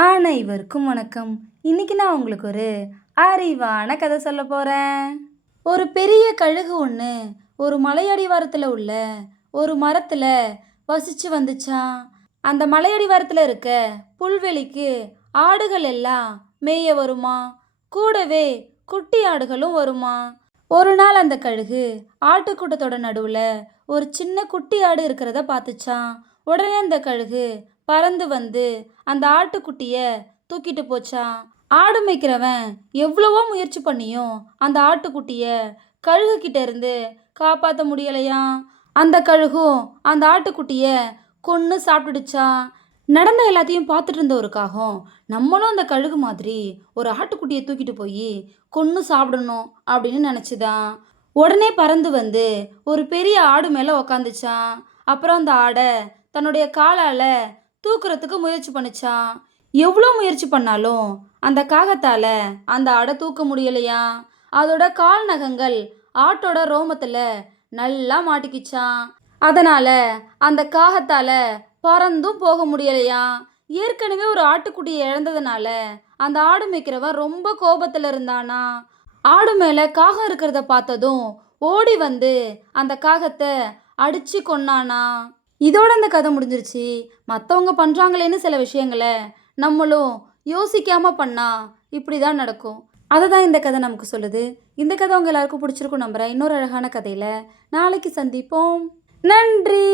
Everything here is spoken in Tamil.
அனைவருக்கும் வணக்கம். இன்னைக்கு நான் உங்களுக்கு ஒரு அறிவான கதை சொல்ல போறேன். ஒரு பெரிய கழுகு ஒன்று ஒரு மலையடிவாரத்தில் உள்ள ஒரு மரத்தில் வசிச்சு வந்துச்சாம். அந்த மலையடிவாரத்தில் இருக்க புல்வெளிக்கு ஆடுகள் எல்லாம் மேய வருமா, கூடவே குட்டி ஆடுகளும் வருமா. ஒரு நாள் அந்த கழுகு ஆட்டுக்கூட்டத்தோட நடுவில் ஒரு சின்ன குட்டி ஆடு இருக்கிறத பார்த்துச்சான். உடனே அந்த கழுகு பறந்து வந்து அந்த ஆட்டுக்குட்டிய தூக்கிட்டு போச்சான். ஆடு மேய்க்கிறவன் எவ்வளவோ முயற்சி பண்ணியும் அந்த ஆட்டுக்குட்டிய கழுகு கிட்ட இருந்து காப்பாற்ற முடியலையாம். அந்த கழுகும் அந்த ஆட்டுக்குட்டிய கொன்று சாப்பிட்டுடுச்சான். நடந்த எல்லாத்தையும் பார்த்துட்டு இருந்த ஒரு காகம், நம்மளும் அந்த கழுகு மாதிரி ஒரு ஆட்டுக்குட்டியை தூக்கிட்டு போய் கொன்று சாப்பிடணும் அப்படின்னு நினச்சிதான். உடனே பறந்து வந்து ஒரு பெரிய ஆடு மேலே உக்காந்துச்சான். அப்புறம் அந்த ஆடை தன்னுடைய காலால் தூக்குறதுக்கு முயற்சி பண்ணிச்சான். எவ்வளோ முயற்சி பண்ணாலும் அந்த காகத்தால் அந்த ஆடை தூக்க முடியலையா. அதோட கால் நகங்கள் ஆட்டோட ரோமத்தில் நல்லா மாட்டிக்கிச்சான். அதனால் அந்த காகத்தால் பறந்தும் போக முடியலையா. ஏற்கனவே ஒரு ஆட்டுக்குட்டியை இழந்ததுனால அந்த ஆடு மேய்க்கிறவன் ரொம்ப கோபத்தில் இருந்தானா. ஆடு மேலே காகம் இருக்கிறத பார்த்ததும் ஓடி வந்து அந்த காகத்தை அடித்து கொன்னானா. இதோட அந்த கதை முடிஞ்சிருச்சு. மற்றவங்க பண்ணுறாங்களேன்னு சில விஷயங்களை நம்மளும் யோசிக்காமல் பண்ணால் இப்படி தான் நடக்கும். அதை தான் இந்த கதை நமக்கு சொல்லுது. இந்த கதை உங்கள் எல்லாருக்கும் பிடிச்சிருக்கும் நம்புகிறேன். இன்னொரு அழகான கதையில் நாளைக்கு சந்திப்போம். நன்றி.